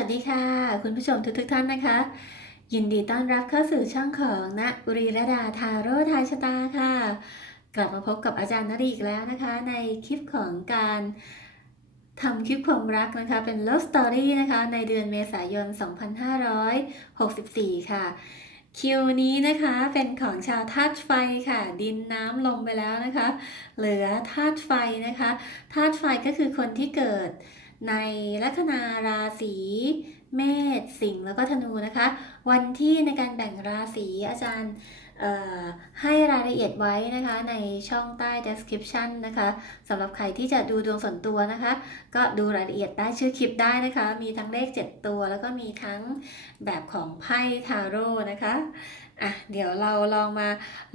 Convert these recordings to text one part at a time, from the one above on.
วัสดีค่ะ คุณผู้ชมทุกๆท่านนะคะ ยินดีต้อนรับเข้าสู่ช่องของณอุรีระดาทาโร่ทายชะตาค่ะ กลับมาพบกับอาจารย์นรีอีกแล้วนะคะ ในคลิปของการทำคลิปความรักนะคะ เป็น Love Story นะคะ ในเดือนเมษายน 2564 ค่ะ คิวนี้นะคะเป็นของชาวธาตุไฟค่ะ ดินน้ำลมไปแล้วนะคะ เหลือธาตุไฟนะคะธาตุไฟก็คือคนที่เกิด ในลัคนาราศีเมษสิงห์แล้วก็ธนูนะคะ วันที่ในการแบ่งราศีอาจารย์ให้รายละเอียดไว้นะคะในช่องใต้ description นะคะสำหรับใครที่จะดูดวงส่วนตัวนะคะ ก็ดูรายละเอียดใต้ชื่อคลิปได้นะคะ มีทั้งเลข 7 ตัว แล้วก็มีทั้งแบบของไพ่ทาโร่นะคะอะเดี๋ยวเราลองมา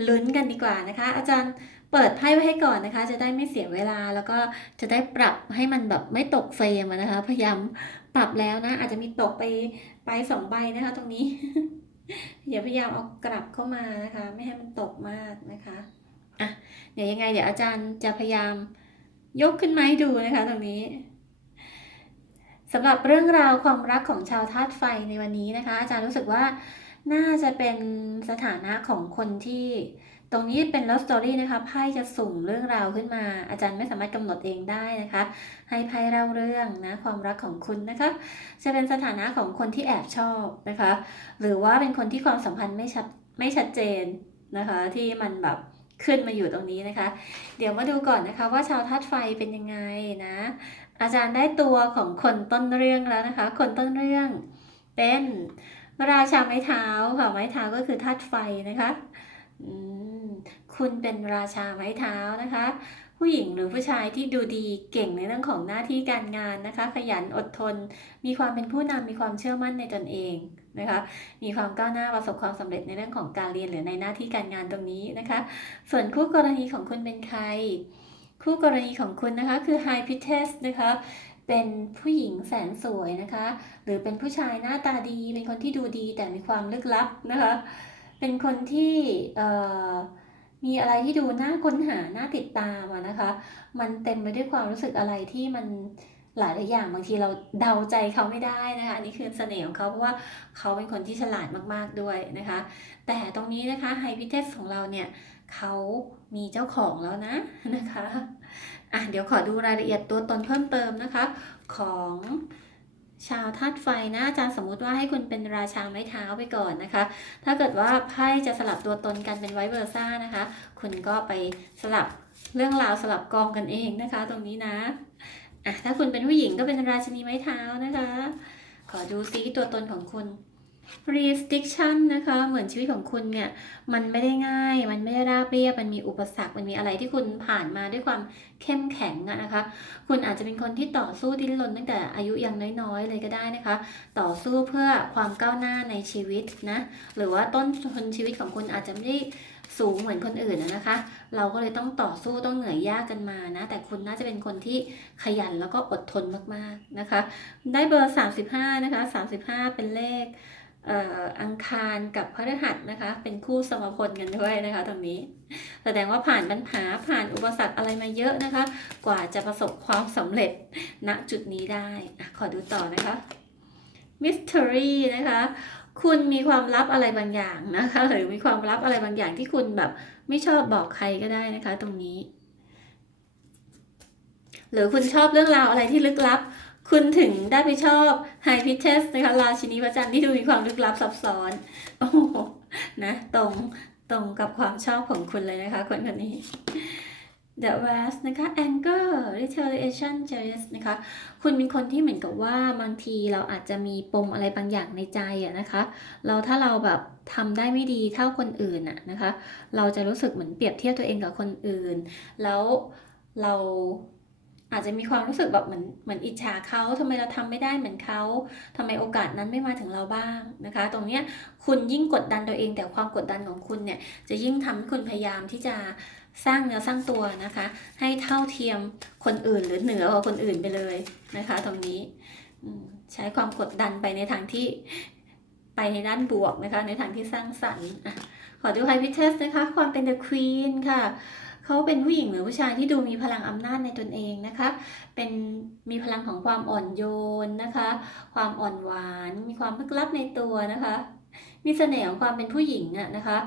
ลุ้นกันดีกว่านะคะ อาจารย์ เปิดไพ่ไว้ให้ก่อนนะคะ จะได้ไม่เสียเวลาแล้วก็จะได้ปรับให้มันแบบไม่ตกเฟรมนะคะ พยายามปรับแล้วนะ อาจจะมีตกไปไปสองใบนะคะ ตรงนี้อย่าพยายามเอากลับเข้ามานะคะ ไม่ให้มันตกมากนะคะอะเดี๋ยวยังไง เดี๋ยวอาจารย์จะพยายามยกขึ้นมาให้ดูนะคะ ตรงนี้สำหรับเรื่องราวความรักของชาวธาตุไฟในวันนี้นะคะ อาจารย์รู้สึกว่าน่าจะเป็นสถานะของคนที่ ตรงนี้เป็น love story นะคะไพ่จะสุ่มเรื่องราวขึ้นมา อาจารย์ไม่สามารถกำหนดเองได้นะคะ ให้ไพ่เล่าเรื่องนะความรักของคุณนะคะ จะเป็นสถานะของคนที่แอบชอบนะคะ หรือว่าเป็นคนที่ความสัมพันธ์ไม่ชัดไม่ชัดเจนนะคะ ที่มันแบบขึ้นมาอยู่ตรงนี้นะคะ เดี๋ยวมาดูก่อนนะคะว่าชาวธาตุไฟเป็นยังไงนะ อาจารย์ได้ตัวของคนต้นเรื่องแล้วนะคะ คนต้นเรื่องเป็นราชาไม้เท้าค่ะไม้เท้าก็คือธาตุไฟนะคะ คุณเป็นราชาไม้เท้านะคะ ผู้หญิงหรือผู้ชายที่ดูดีเก่งในเรื่องของหน้าที่การงานนะคะ ขยันอดทน มีความเป็นผู้นำมีความเชื่อมั่นในตนเองนะคะ มีความก้าวหน้าประสบความสำเร็จในเรื่องของการเรียนหรือในหน้าที่การงานตรงนี้นะคะ ส่วนคู่กรณีของคุณเป็นใคร คู่กรณีของคุณนะคะคือ High p i t e s นะคะเป็นผู้หญิงแสนสวยนะคะ หรือเป็นผู้ชายหน้าตาดี เป็นคนที่ดูดีแต่มีความลึกลับนะคะ เป็นคนที่มีอะไรที่ดูน่าค้นหา น่าติดตามนะคะ มันเต็มไปด้วยความรู้สึกอะไรที่มันหลายหลายอย่างบางทีเราเดาใจเขาไม่ได้นะคะ อันนี้คือเสน่ห์ของเขาเพราะว่าเขาเป็นคนที่ฉลาดมากๆด้วยนะคะ แต่ตรงนี้นะคะไฮพิเทสของเราเนี่ยเขามีเจ้าของแล้วนะนะคะอะเดี๋ยวขอดูรายละเอียดตัวตนเพิ่มเติมนะคะของ ชาวธาตุไฟนะอาจารย์สมมุติว่าให้คุณเป็นราชาไม้เท้าไปก่อนนะคะ ถ้าเกิดว่าไพ่จะสลับตัวตนกันเป็นไวเวอร์ซ่านะคะ คุณก็ไปสลับเรื่องราวสลับกองกันเองนะคะ ตรงนี้นะอะถ้าคุณเป็นผู้หญิงก็เป็นราชินีไม้เท้านะคะ ขอดูซิตัวตนของคุณ restriction นะคะ เหมือนชีวิตของคุณเนี่ย มันไม่ได้ง่าย มันไม่ได้ราบเรียบ มันมีอุปสรรค มันมีอะไรที่คุณผ่านมาด้วยความเข้มแข็งอะนะคะ คุณอาจจะเป็นคนที่ต่อสู้ดิ้นรนตั้งแต่อายุยังน้อยๆ เลยก็ได้นะคะ ต่อสู้เพื่อความก้าวหน้าในชีวิตนะ หรือว่าต้นทุนชีวิตของคุณอาจจะไม่ได้สูงเหมือนคนอื่นนะคะ เราก็เลยต้องต่อสู้ต้องเหนื่อยยากกันมานะ แต่คุณน่าจะเป็นคนที่ขยันแล้วก็อดทนมากๆนะคะ ได้เบอร์ 35 นะคะ 35 เป็นเลข อังคารกับพฤหัสนะคะ เป็นคู่สมพลกันด้วยนะคะ ตรงนี้ แสดงว่าผ่านปัญหาผ่านอุปสรรคอะไรมาเยอะนะคะ กว่าจะประสบความสำเร็จณจุดนี้ได้ขอดูต่อนะคะ mystery นะคะ คุณมีความลับอะไรบางอย่างนะคะ หรือมีความลับอะไรบางอย่างที่คุณแบบไม่ชอบบอกใครก็ได้นะคะ ตรงนี้ หรือคุณชอบเรื่องราวอะไรที่ลึกลับ คุณถึงได้ไปชอบ High p i t e s นะคะราชินีพระจันทร์ที่ดูมีความลึกลับซับซ้อน โอ้โหนะตรงตรงกับความชอบของคุณเลยนะคะคนคนนี้ The West นะคะ Anger Retaliation Jealous นะคะ คุณเป็นคนที่เหมือนกับว่าบางทีเราอาจจะมีปมอะไรบางอย่างในใจอะนะคะ เราถ้าเราแบบทำได้ไม่ดีเท่าคนอื่นอะนะคะ เราจะรู้สึกเหมือนเปรียบเทียบตัวเองกับคนอื่น แล้วเรา อาจจะมีความรู้สึกแบบเหมือนเหมือนอิจฉาเขาทำไมเราทำไม่ได้เหมือนเขาทำไมโอกาสนั้นไม่มาถึงเราบ้างนะคะ ตรงเนี้ยคุณยิ่งกดดันตัวเอง แต่ความกดดันของคุณเนี่ยจะยิ่งทำให้คุณพยายามที่จะสร้างเนื้อสร้างตัวนะคะ ให้เท่าเทียมคนอื่นหรือเหนือกว่าคนอื่นไปเลยนะคะ ตรงนี้ใช้ความกดดันไปในทางที่ไปในด้านบวกนะคะ ในทางที่สร้างสรรค์อะขอดูไฮพิเทสนะคะ ความเป็น The Queen ค่ะ เขาเป็นผู้หญิงหรือผู้ชายที่ดูมีพลังอำนาจในตนเองนะคะ เป็นมีพลังของความอ่อนโยนนะคะ ความอ่อนหวาน มีความลึกลับในตัวนะคะ มีเสน่ห์ของความเป็นผู้หญิงอะนะคะ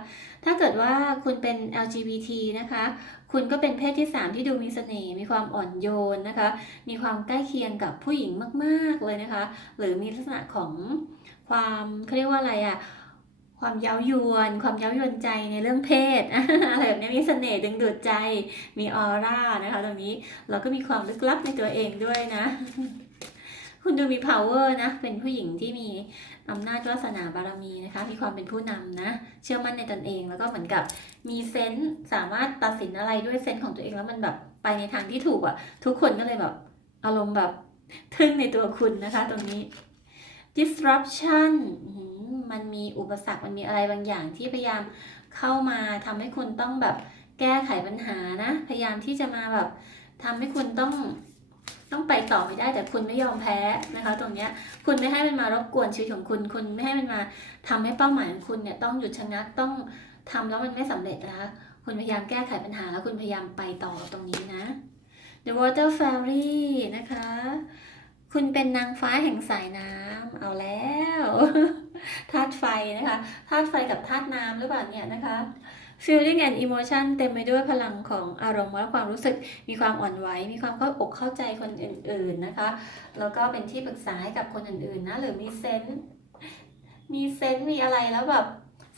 ถ้าเกิดว่าคุณเป็น LGBT นะคะ คุณก็เป็นเพศที่ 3 ที่ดูมีเสน่ห์ มีความอ่อนโยนนะคะ มีความใกล้เคียงกับผู้หญิงมาก ๆเลยนะคะ หรือมีลักษณะของความเขาเรียกว่าอะไรอะ ความเย้ายวน ความเย้ายวนใจในเรื่องเพศอะไรแบบนี้มีเสน่ห์ดึงดูดใจ มีออร่านะคะ ตรงนี้เราก็มีความลึกลับในตัวเองด้วยนะ คุณดูมี power นะ เป็นผู้หญิงที่มีอำนาจวาสนาบารมีนะคะ มีความเป็นผู้นำนะ เชื่อมั่นในตนเอง แล้วก็เหมือนกับมีเซนส์สามารถตัดสินอะไรด้วยเซนส์ของตัวเองแล้วมันแบบไปในทางที่ถูกอะ่ะ ทุกคนก็เลยแบบอารมณ์แบบทึ่งในตัวคุณนะคะ ตรงนี้ disruption มันมีอุปสรรคมันมีอะไรบางอย่างที่พยายามเข้ามาทำให้คุณต้องแบบแก้ไขปัญหานะ พยายามที่จะมาแบบทำให้คุณต้องต้องไปต่อไม่ได้แต่คุณไม่ยอมแพ้นะคะ ตรงเนี้ยคุณไม่ให้มันมารบกวนชีวิตของคุณ คุณไม่ให้มันมาทำให้เป้าหมายของคุณเนี่ยต้องหยุดชะงักต้องทำแล้วมันไม่สำเร็จนะคะคุณพยายามแก้ไขปัญหาแล้วคุณพยายามไปต่อตรงนี้นะ The Water Fairy นะคะ คุณเป็นนางฟ้าแห่งสายน้ำเอาแล้ว ธาตุไฟนะคะธาตุไฟกับธาตุน้ำหรือเปล่าเนี่ยนะคะ feeling and emotion เต็มไปด้วยพลังของอารมณ์และความรู้สึกมีความอ่อนไหว มีความเข้าอกเข้าใจคนอื่น ๆนะคะ แล้วก็เป็นที่ปรึกษาให้กับคนอื่นๆนะหรือมีเซนส์มีเซนส์มีอะไรแล้วแบบ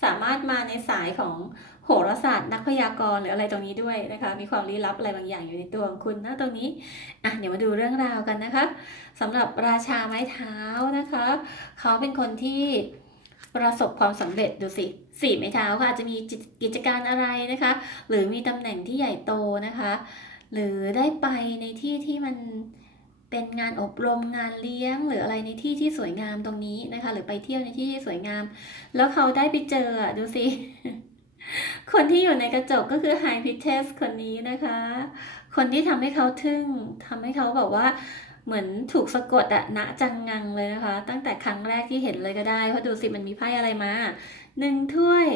สามารถมาในสายของ โหราศาสตร์นักพยากรณ์หรืออะไรตรงนี้ด้วยนะคะ มีความลี้ลับอะไรบางอย่างอยู่ในตัวของคุณนะตรงนี้อะเดี๋ยวมาดูเรื่องราวกันนะคะสำหรับราชาไม้เท้านะคะ เขาเป็นคนที่ประสบความสำเร็จดูสิสี่ไม้เท้าก็อาจจะมีกิจการอะไรนะคะ หรือมีตำแหน่งที่ใหญ่โตนะคะ หรือได้ไปในที่ที่มันเป็นงานอบรมงานเลี้ยง หรืออะไรในที่ที่สวยงามตรงนี้นะคะ หรือไปเที่ยวในที่ที่สวยงาม แล้วเขาได้ไปเจอดูสิ คนที่อยู่ในกระจกก็คือไฮพิเทสคนนี้นะคะ คนที่ทำให้เขาทึ่งทำให้เขาแบบว่าเหมือนถูกสะกดอะณจังงังเลยนะคะ ตั้งแต่ครั้งแรกที่เห็นเลยก็ได้เพราะดูสิมันมีไพ่อะไรมาหนึ่งถ้วย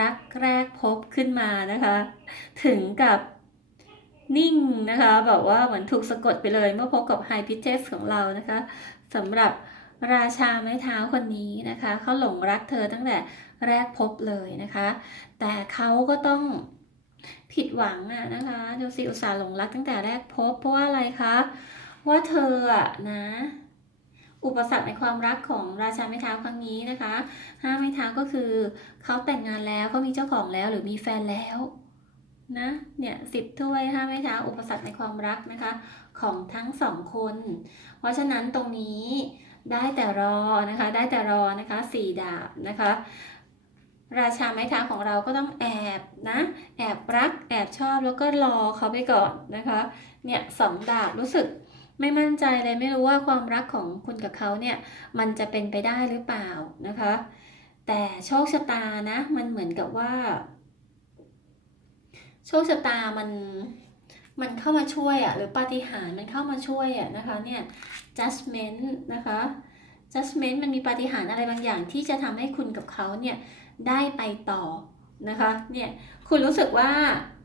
รักแรกพบขึ้นมานะคะ ถึงกับนิ่งนะคะแบบว่าเหมือนถูกสะกดไปเลยเมื่อพบกับไฮพิเทสของเรานะคะสำหรับ ราชาไม้เท้าคนนี้นะคะเขาหลงรักเธอตั้งแต่แรกพบเลยนะคะ แต่เขาก็ต้องผิดหวังอะนะคะดูสิอุตส่าห์หลงรักตั้งแต่แรกพบ เพราะว่าอะไรคะว่าเธออะนะ อุปสรรคในความรักของราชาไม้เท้าครั้งนี้นะคะห้าไม้เท้าก็คือเขาแต่งงานแล้วเขามีเจ้าของแล้วหรือมีแฟนแล้วนะเนี่ยสิบถ้วยห้าไม้เท้าอุปสรรคในความรักนะคะ ของทั้งสองคน เพราะฉะนั้นตรงนี้ ได้แต่รอนะคะ ได้แต่รอนะคะสี่ดาบนะคะ ราชาไม้เท้าของเราก็ต้องแอบนะ แอบรัก แอบชอบแล้วก็รอเขาไปก่อนนะคะ เนี่ยสองดาบรู้สึกไม่มั่นใจเลยไม่รู้ว่าความรักของคุณกับเขาเนี่ยมันจะเป็นไปได้หรือเปล่านะคะ แต่โชคชะตานะ มันเหมือนกับว่า โชคชะตามัน มันเข้ามาช่วยอะ่ะหรือปาฏิหาริย์มันเข้ามาช่วยอะ่ะนะคะเนี่ย judgment นะคะ judgment มันมีปาฏิหาริย์อะไรบางอย่างที่จะทำให้คุณกับเขาเนี่ยได้ไปต่อนะคะเนี่ยคุณรู้สึกว่า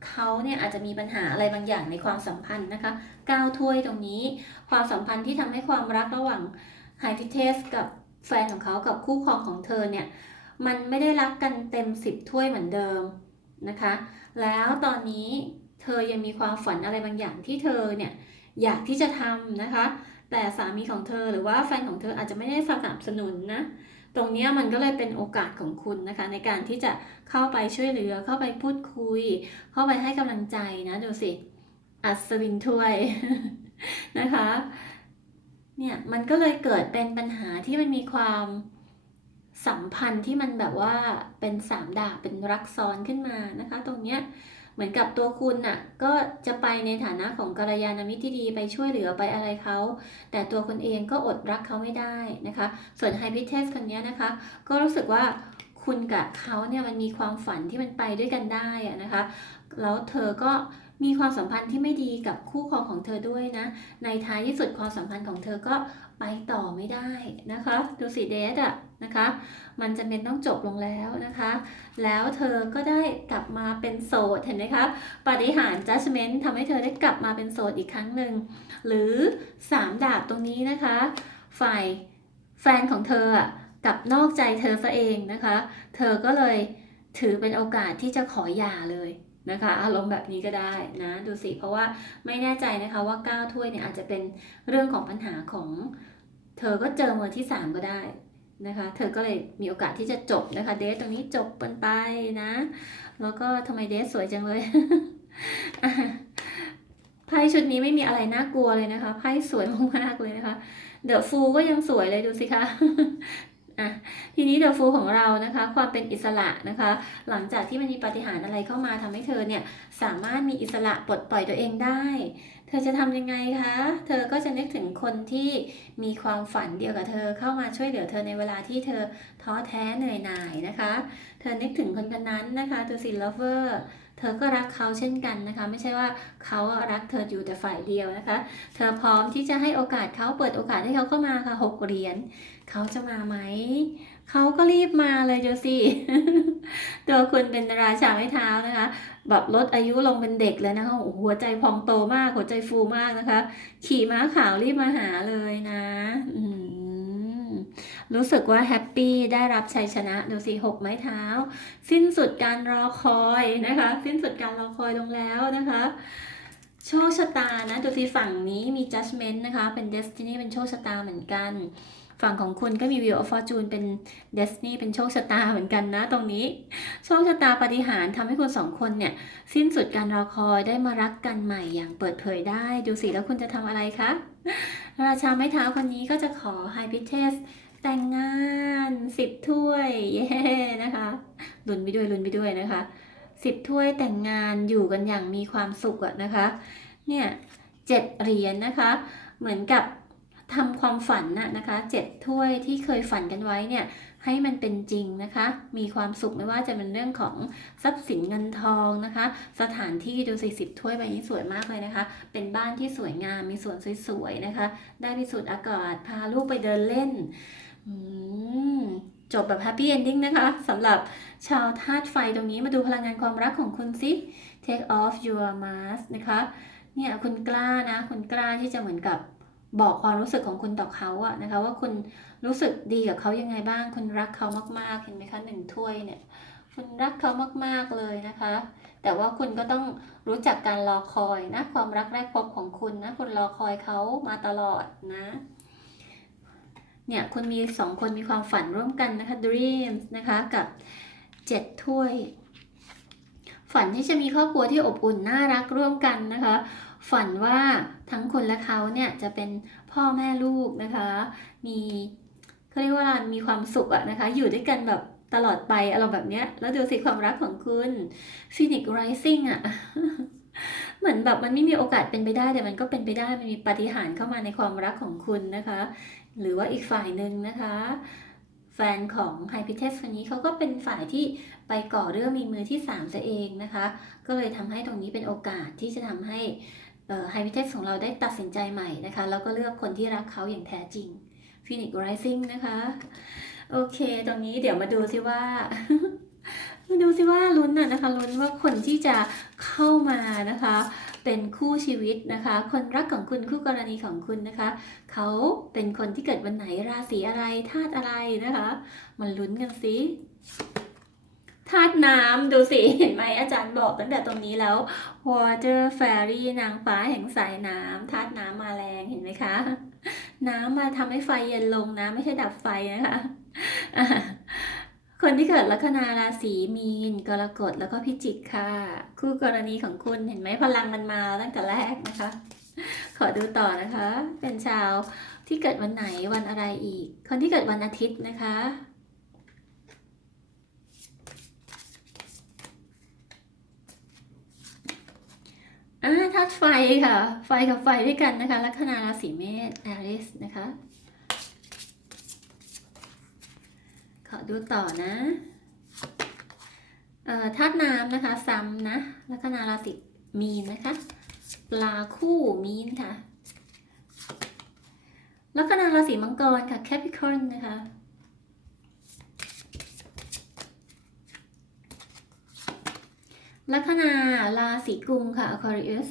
เขาเนี่ยอาจจะมีปัญหาอะไรบางอย่างในความสัมพันธ์นะคะก้าวถ้วยตรงนี้ ความสัมพันธ์ที่ทำให้ความรักระหว่างไฮพิเทสกับแฟนของเขากับคู่ครองของเธอเนี่ยมันไม่ได้รักกันเต็มสิบถ้วยเหมือนเดิมนะคะ แล้วตอนนี้ เธอยังมีความฝันอะไรบางอย่างที่เธอเนี่ยอยากที่จะทำนะคะ แต่สามีของเธอหรือว่าแฟนของเธออาจจะไม่ได้สนับสนุนนะตรงนี้มันก็เลยเป็นโอกาสของคุณนะคะ ในการที่จะเข้าไปช่วยเหลือเข้าไปพูดคุย เข้าไปให้กำลังใจนะดูสิอัศวินถ้วยนะคะเนี่ยมันก็เลยเกิดเป็นปัญหาที่มันมีความสัมพันธ์ที่มันแบบว่าเป็นสามดาบเป็นรักซ้อนขึ้นมานะคะ ตรงเนี้ย เหมือนกับตัวคุณน่ะก็จะไปในฐานะของกัลยาณมิตรที่ดีไปช่วยเหลือไปอะไรเขาแต่ตัวคนเองก็อดรักเขาไม่ได้นะคะ ส่วนไฮพิเทสคนนี้นะคะ ก็รู้สึกว่าคุณกับเขาเนี่ยมันมีความฝันที่มันไปด้วยกันได้นะคะ แล้วเธอก็มีความสัมพันธ์ที่ไม่ดีกับคู่ครองของเธอด้วยนะ ในท้ายที่สุดความสัมพันธ์ของเธอก็ไปต่อไม่ได้นะคะ ดูสิเดทอะ นะคะ มันจะเป็นต้องจบลงแล้วนะคะ แล้วเธอก็ได้กลับมาเป็นโสดเห็นไหมคะ ปฏิหาร judgment ทำให้เธอได้กลับมาเป็นโสดอีกครั้งหนึ่ง หรือสามดาบตรงนี้นะคะ ฝ่ายแฟนของเธออะกลับนอกใจเธอซะเองนะคะ เธอก็เลยถือเป็นโอกาสที่จะขอหย่าเลยนะคะอารมณ์แบบนี้ก็ได้นะดูสิ เพราะว่าไม่แน่ใจนะคะว่าก้าวถ้วยเนี่ยอาจจะเป็นเรื่องของปัญหาของ เธอก็เจอมือที่ 3 ก็ได้ นะคะ เธอก็เลยมีโอกาสที่จะจบนะคะ เดทตรงนี้จบกันไปนะ แล้วก็ทำไมเดทสวยจังเลยไพ่ชุดนี้ไม่มีอะไรน่ากลัวเลยนะคะไพ่สวยมากๆเลยนะคะ เดอะฟูก็ยังสวยเลยดูสิคะ อะทีนี้เดอะฟูของเรานะคะ ความเป็นอิสระนะคะ หลังจากที่มันมีปาฏิหาริย์อะไรเข้ามาทำให้เธอเนี่ยสามารถมีอิสระปลดปล่อยตัวเองได้ เธอจะทำยังไงคะ เธอก็จะนึกถึงคนที่มีความฝันเดียวกับเธอเข้ามาช่วยเหลือเธอในเวลาที่เธอท้อแท้เหนื่อยหน่ายนะคะ เธอนึกถึงคนคนนั้นนะคะตัวสิลเวอร์เธอก็รักเขาเช่นกันนะคะ ไม่ใช่ว่าเขารักเธออยู่แต่ฝ่ายเดียวนะคะ เธอพร้อมที่จะให้โอกาสเขาเปิดโอกาสให้เขาเข้ามาค่ะหกเหรียญ เขาจะมาไหม เขาก็รีบมาเลยดูสิ ตัวคุณเป็นราชาไม้เท้านะคะ แบบลดอายุลงเป็นเด็กเลยนะคะโอ้หัวใจพองโตมากหัวใจฟูมากนะคะ ขี่ม้าขาวรีบมาหาเลยนะอืมรู้สึกว่าแฮปปี้ได้รับชัยชนะดูสิหกไม้เท้า สิ้นสุดการรอคอยนะคะ สิ้นสุดการรอคอยลงแล้วนะคะโชคชะตานะดูที่ฝั่งนี้มี judgment นะคะ เป็น destiny เป็นโชคชะตาเหมือนกัน ฝั่งของคุณก็มี wheel of fortune เป็น destiny เป็นโชคชะตาเหมือนกันนะตรงนี้ โชคชะตาปฏิหารย์ทำให้คุณสองคนเนี่ย สิ้นสุดการรอคอยได้มารักกันใหม่อย่างเปิดเผยได้ ดูสิแล้วคุณจะทำอะไรคะ ราชาไม้เท้าคนนี้ก็จะขอ High p i t e s แต่งงานสิบถ้วย เย้นะคะลุนไปด้วยลุนไปด้วยนะคะสิบถ้วยแต่งงานอยู่กันอย่างมีความสุขอะนะคะ เนี่ยเจ็ดเหรียญนะคะ เหมือนกับ ทำความฝันน่ะนะคะเจ็ดถ้วยที่เคยฝันกันไว้เนี่ยให้มันเป็นจริงนะคะ มีความสุขไม่ว่าจะเป็นเรื่องของทรัพย์สินเงินทองนะคะ สถานที่ดูสิสิบถ้วยใบนี้สวยมากเลยนะคะ เป็นบ้านที่สวยงามมีสวนสวยๆนะคะ ได้พิสูจน์อากาศพาลูกไปเดินเล่นจบแบบแฮปปี้เอนดิ้งนะคะสำหรับชาวธาตุไฟตรงนี้มาดูพลังงานความรักของคุณสิ take off your mask นะคะเนี่ยคุณกล้านะ คุณกล้าที่จะเหมือนกับ บอกความรู้สึกของคุณต่อเขาอะนะคะ ว่าคุณรู้สึกดีกับเขายังไงบ้าง คุณรักเขามากๆ เห็นไหมคะหนึ่งถ้วยเนี่ย คุณรักเขามากๆเลยนะคะ แต่ว่าคุณก็ต้องรู้จักการรอคอยนะ ความรักแรกพบของคุณนะ คุณรอคอยเขามาตลอดนะ เนี่ยคุณมีสองคนมีความฝันร่วมกันนะคะ dreams นะคะกับเจ็ดถ้วย ฝันที่จะมีครอบครัวที่อบอุ่นน่ารักร่วมกันนะคะ ฝันว่าทั้งคุณและเขาเนี่ยจะเป็นพ่อแม่ลูกนะคะ มีเขาเรียกว่ามีความสุขอะนะคะ อยู่ด้วยกันแบบตลอดไปอารมณ์แบบเนี้ย แล้วดูสิความรักของคุณ Phoenix Rising อะเหมือนแบบมันไม่มีโอกาสเป็นไปได้แต่มันก็เป็นไปได้มันมีปฏิหารเข้ามาในความรักของคุณนะคะ หรือว่าอีกฝ่ายหนึ่งนะคะ แฟนของไฮพิเทสคนนี้เขาก็เป็นฝ่ายที่ไปก่อเรื่องมีมือที่3ซะเองนะคะ ก็เลยทำให้ตรงนี้เป็นโอกาสที่จะทำให้ ไฮพิเทสของเราได้ตัดสินใจใหม่นะคะ แล้วก็เลือกคนที่รักเขาอย่างแท้จริง Phoenix Rising นะคะ โอเค ตรงนี้เดี๋ยวมาดูสิว่า มาดูสิว่าลุ้นน่ะนะคะลุ้นว่าคนที่จะเข้ามานะคะ เป็นคู่ชีวิตนะคะ คนรักของคุณคู่กรณีของคุณนะคะ เขาเป็นคนที่เกิดวันไหนราศีอะไรธาตุอะไรนะคะ มันลุ้นกันสิ ธาตุน้ำดูสิเห็นไหมอาจารย์บอกตั้งแต่ตรงนี้แล้ว water fairy นางฟ้าแห่งสายน้ำธาตุน้ำมาแรงเห็นไหมคะ น้ำมาทำให้ไฟเย็นลงนะไม่ใช่ดับไฟนะคะคนที่เกิดลัคนาราศีมีน กรกฎแล้วก็พิจิกค่ะ คู่กรณีของคุณเห็นไหมพลังมันมาตั้งแต่แรกนะคะ ขอดูต่อนะคะ เป็นชาวที่เกิดวันไหนวันอะไรอีก คนที่เกิดวันอาทิตย์นะคะ อ่าธาตุไฟค่ะ ไฟกับไฟด้วยกันนะคะ ลัคนาราศีเมษแอริสนะคะ ขอดูต่อนะเอ่อธาตุน้ำนะคะ ซ้ำนะ ลัคนาราศีมีนนะคะ ปลาคู่มีนค่ะ ลัคนาราศีมังกรค่ะ Capricorn นะคะ ลัคนาราศีกุมค่ะ Aquarius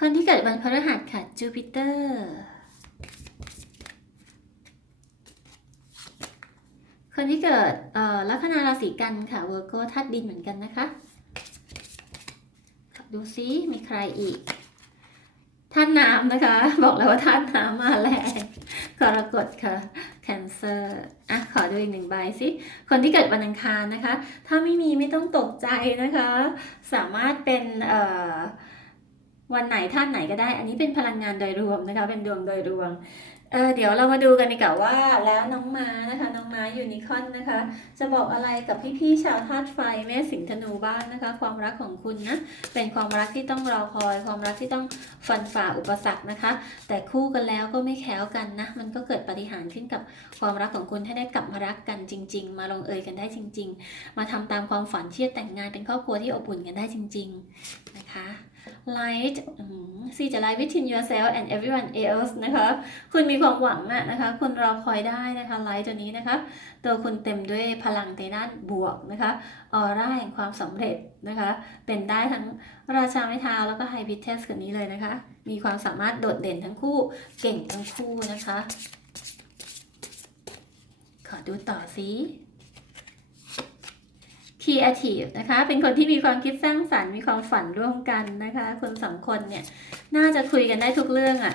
คนที่เกิดวันพฤหัสค่ะ Jupiter คนที่เกิดเอ่อลัคนาราศีกันค่ะ Virgo ธาตุดินเหมือนกันนะคะ ดูซิมีใครอีกธาตุน้ำนะคะ บอกแล้วว่าธาตุน้ำมาแรง กรกฎค่ะ Cancer อะขอดูอีกหนึ่งใบสิ คนที่เกิดวันอังคารนะคะ ถ้าไม่มีไม่ต้องตกใจนะคะ สามารถเป็นเอ่อวันไหนท่านไหนก็ได้ อันนี้เป็นพลังงานโดยรวมนะคะ เป็นดวงโดยรวม เออเดี๋ยวเรามาดูกันดีกว่าว่าแล้วน้องม้านะคะ น้องม้ายูนิคอนนะคะ จะบอกอะไรกับพี่ๆชาวธาตุไฟแม่สิงห์ธนูบ้างนะคะ ความรักของคุณนะเป็นความรักที่ต้องรอคอย ความรักที่ต้องฟันฝ่าอุปสรรคนะคะ แต่คู่กันแล้วก็ไม่แค้วกันนะ มันก็เกิดปฏิหารขึ้นกับความรักของคุณให้ได้กลับมารักกันจริง ๆ มาลงเอยกันได้จริง ๆ มาทำตามความฝันที่จะแต่งงานเป็นครอบครัวที่อบอุ่นกันได้จริง ๆนะคะ light see the light within yourself and everyone else นะคะ คุณมีความหวังอะนะคะ คุณรอคอยได้นะคะ light ตัวนี้นะคะ ตัวคุณเต็มด้วยพลังในด้านบวกนะคะออร่าแห่งความสำเร็จนะคะ เป็นได้ทั้งราชาไม้เท้าแล้วก็ไฮพิเทสกันนี้เลยนะคะ มีความสามารถโดดเด่นทั้งคู่ เก่งทั้งคู่นะคะ ขอดูต่อสิ creative นะคะ เป็นคนที่มีความคิดสร้างสรรค์ มีความฝันร่วมกันนะคะ คนสองคนเนี่ย น่าจะคุยกันได้ทุกเรื่องอะ่ะ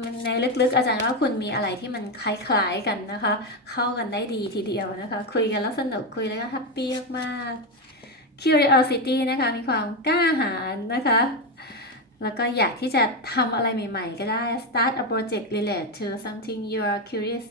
มันในลึกๆ อาจารย์ว่าคุณมีอะไรที่มันคล้ายๆกันนะคะ เข้ากันได้ดีทีเดียวนะคะ คุยกันแล้วสนุก คุยแล้วก็แฮปปี้มาก ๆ curiosity นะคะ มีความกล้าหาญนะคะแล้วก็อยากที่จะทำอะไรใหม่ๆ ก็ได้ start a project relate to something you are curious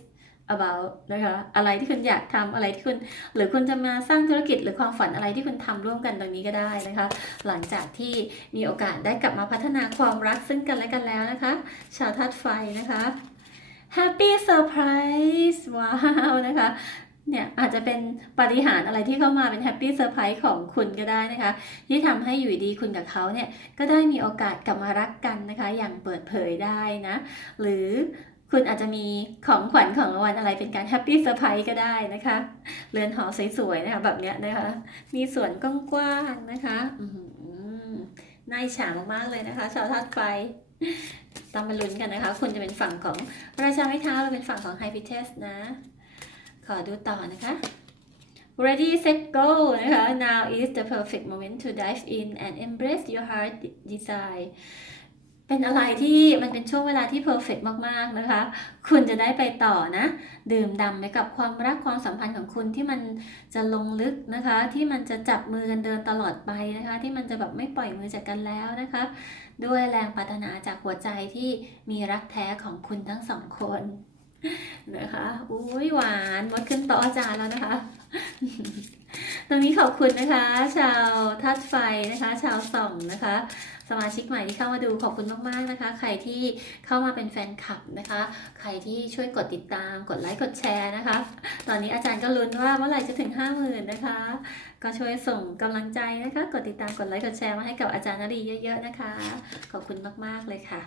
about นะคะอะไรที่คุณอยากทำอะไรที่คุณ หรือคุณจะมาสร้างธุรกิจหรือความฝันอะไรที่คุณทำร่วมกันตรงนี้ก็ได้นะคะ หลังจากที่มีโอกาสได้กลับมาพัฒนาความรักซึ่งกันและกันแล้วนะคะ ชาวธาตุไฟนะคะ Happy Surprise ว้าวนะคะเนี่ยอาจจะเป็นปฏิหารอะไรที่เข้ามาเป็นแฮปปี้เซอร์ไพรส์ของคุณก็ได้นะคะ ที่ทำให้อยู่ดีคุณกับเขาเนี่ยก็ได้มีโอกาสกลับมารักกันนะคะ อย่างเปิดเผยได้นะ หรือ คุณอาจจะมีของขวัญของรางวัลอะไรเป็นการแฮปปี้เซอร์ไพรส์ก็ได้นะคะ เรือนหอสวยๆนะคะแบบเนี้ยนะคะ มีสวนกว้างๆนะคะอืน่าอิจฉามากๆเลยนะคะ ชาวธาตุไฟต้องมาลุ้นกันนะคะ คุณจะเป็นฝั่งของราชาไม้เท้าเราเป็นฝั่งของไฮพิเทสนะ ขอดูต่อนะคะ ready set go นะคะ now is the perfect moment to dive in and embrace your heart desire เป็นอะไรที่มันเป็นช่วงเวลาที่ perfect มากๆนะคะ คุณจะได้ไปต่อนะ ดื่มด่ำไปกับความรักความสัมพันธ์ของคุณที่มันจะลงลึกนะคะ ที่มันจะจับมือกันเดินตลอดไปนะคะ ที่มันจะแบบไม่ปล่อยมือจากกันแล้วนะคะ ด้วยแรงปรารถนาจากหัวใจที่มีรักแท้ของคุณทั้งสองคนนะคะอุ้ยหวานมดขึ้นโต๊ะอาจารย์แล้วนะคะ ตรงนี้ขอบคุณนะคะ ชาวทัดไฟนะคะ ชาวส่องนะคะ สมาชิกใหม่ที่เข้ามาดูขอบคุณมากๆนะคะ ใครที่เข้ามาเป็นแฟนคลับนะคะ ใครที่ช่วยกดติดตาม กดไลค์กดแชร์นะคะ ตอนนี้อาจารย์ก็ลุ้นว่าเมื่อไหร่จะถึง 5 0,000นะคะ ก็ช่วยส่งกำลังใจนะคะ กดติดตามกดไลค์กดแชร์มาให้กับอาจารย์นรีเยอะ ๆนะคะ ขอบคุณมาก ๆ เลยค่ะ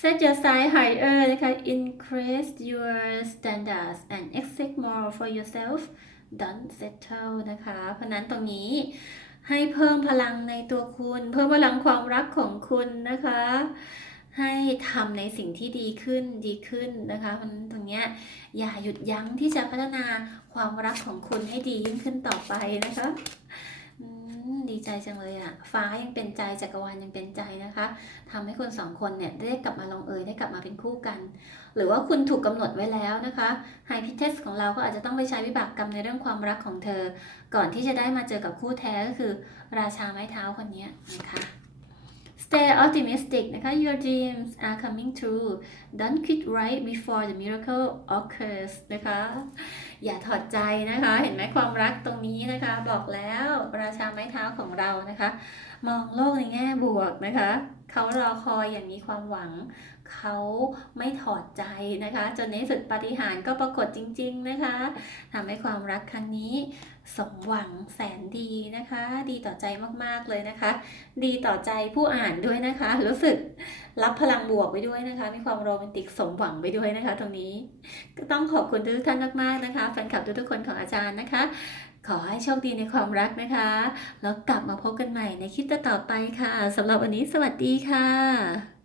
Set your sight higher นะคะ increase your standards and expect more for yourself don't settle นะคะ เพราะนั้นตรงนี้ ให้เพิ่มพลังในตัวคุณ เพิ่มพลังความรักของคุณนะคะ ให้ทำในสิ่งที่ดีขึ้นดีขึ้นนะคะเพราะตรงเนี้ยอย่าหยุดยั้งที่จะพัฒนาความรักของคุณให้ดียิ่งขึ้นต่อไปนะคะ ดีใจจังเลยอะฟ้ายังเป็นใจจักรวาลยังเป็นใจนะคะทำให้คนสองคนเนี่ยได้กลับมาลงเอยได้กลับมาเป็นคู่กัน หรือว่าคุณถูกกำหนดไว้แล้วนะคะไฮพิเทสของเราก็อาจจะต้องไปใช้วิบากกรรมในเรื่องความรักของเธอ ก่อนที่จะได้มาเจอกับคู่แท้ก็คือ ราชาไม้เท้าคนนี้นะคะ Stay optimistic นะคะ Your dreams are coming true Don't quit right before the miracle occurs นะคะ อย่าถอดใจนะคะ เห็นไหมความรักตรงนี้นะคะ บอกแล้วราชาไม้เท้าของเรานะคะ มองโลกในแง่บวกนะคะ เขารอคอยอย่างมีความหวัง เขาไม่ถอดใจนะคะ จนในสุดปฏิหารก็ปรากฏจริง ๆนะคะทำให้ความรักครั้งนี้สมหวังแสนดีนะคะ ดีต่อใจมากๆเลยนะคะ ดีต่อใจผู้อ่านด้วยนะคะ รู้สึกรับพลังบวกไปด้วยนะคะ มีความโรแมนติกสมหวังไปด้วยนะคะ ตรงนี้ก็ต้องขอบคุณทุกท่านมากๆนะคะแฟนคลับทุกๆคนของอาจารย์นะคะ ขอให้โชคดีในความรักนะคะ แล้วกลับมาพบกันใหม่ในคลิปต่อไปค่ะสำหรับวันนี้สวัสดีค่ะ